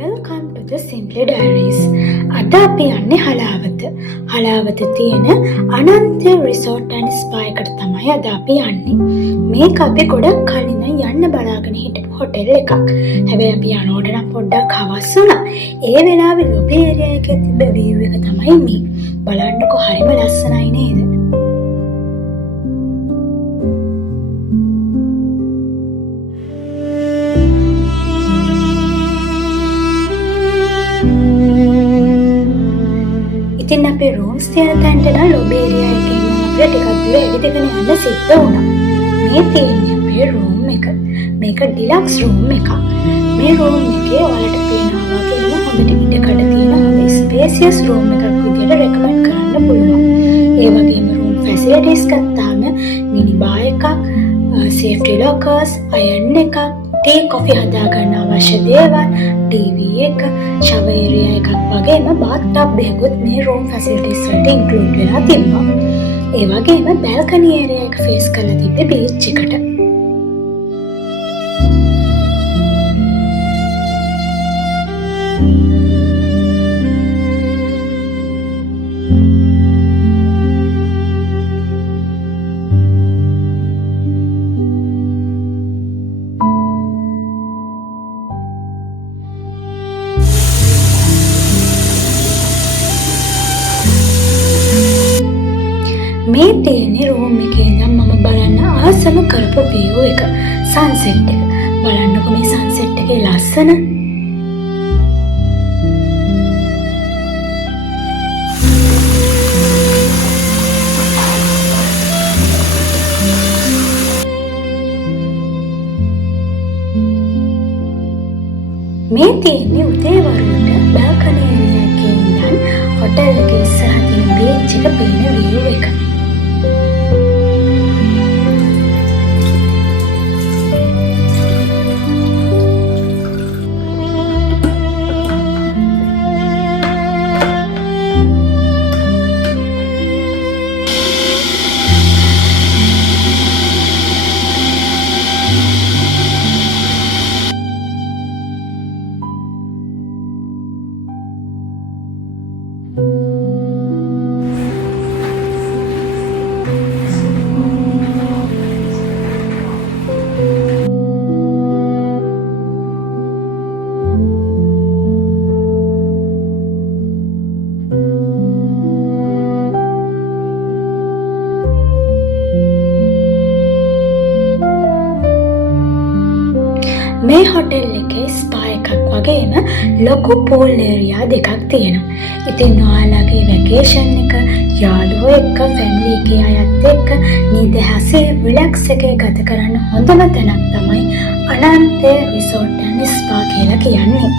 Welcome to the Simply Diaries. අද අපි යන්නේ හලාවත. හලාවත තියෙන අනන්ත රිසෝට් ඇන්ඩ් ස්පා එකට තමයි අද අපි යන්නේ. මේක අපි ගොඩක් කලින් යන්න බලාගෙන හිටපු හොටෙල් එකක්. හැබැයි අපි යනකොට නම් පොඩ්ඩක් හවස් වුණා. ඒ වෙලාවේ ලොබි ඒරියා එකේ තිබ්බ view එක තමයි මේ. බලන්නකෝ හරිම ලස්සනයි නේද? ඉතින් අපේ රූම්ස් තියෙන තැනට නම් ලොබි ඒරියා එකේ ඉන්න අපිට ටිකක් දුර ඇවිදගෙන යන්න සිද්ධ වුණා. මේ තියෙන්නේ අපේ රූම් එක. මේක ඩිලක්ස් රූම් එකක්. මේ රූම් එකේ ඔයාලට පේනවා වගේම හොඳට ඉඩකඩ තියෙන හොඳ ස්පේසියස් රූම් එකක් විදියට රෙකමන්ඩ් කරන්න පුළුවන්. ඒ වගේම රූම් ෆැසිලිටිස් ගත්තාම මිනි බාර් එකක්, සේෆ්ටි ලොකර්ස්, අයර්න් එකක්, ටී කොෆි හදාගන්න අවශ්‍ය දේවල්, ටීවී එක, ෂවර් ඒරියා එකක් වගේම බාත් ටබ් එකකුත් මේ රූම් ෆැසිලිටිස් වලට ඉන්ක්ලූඩ් වෙලා තිබ්බා. ඒ වගේම බැල්කනි ඒරියා එක ෆේස් කරලා තිබ්බේ බීච් එකට. මේ තියෙන්නේ රූම් එකේ ඉඳන් මම බලන්න ආසම කරපු view එක, සන්සෙට් එක. බලන්නකො මේ සන්සෙට් එකේ ලස්සන. මේ තියෙන්නේ උදේවරුට බල්කනි ඒරියා එකේ ඉඳන් හොටෙල් එකේ ඉස්සරහ තියෙන බීච් එක පේන view එක. මේ හොටෙල් එකේ ස්පා එකක් වගේම ලොකු පූල් ඒරියා දෙකක් තියෙනවා. ඉතින් ඔයාලගේ වැකේෂන් එක යාළුවෝ එක්ක, ෆැමිලි එකේ අයත් එක්ක නිදහසේ රිලැක්ස් එකේ ගත කරන්න හොඳම තැනක් තමයි අනන්ත රිසෝට් ඇන්ඩ් ස්පා කියලා කියන්නේ.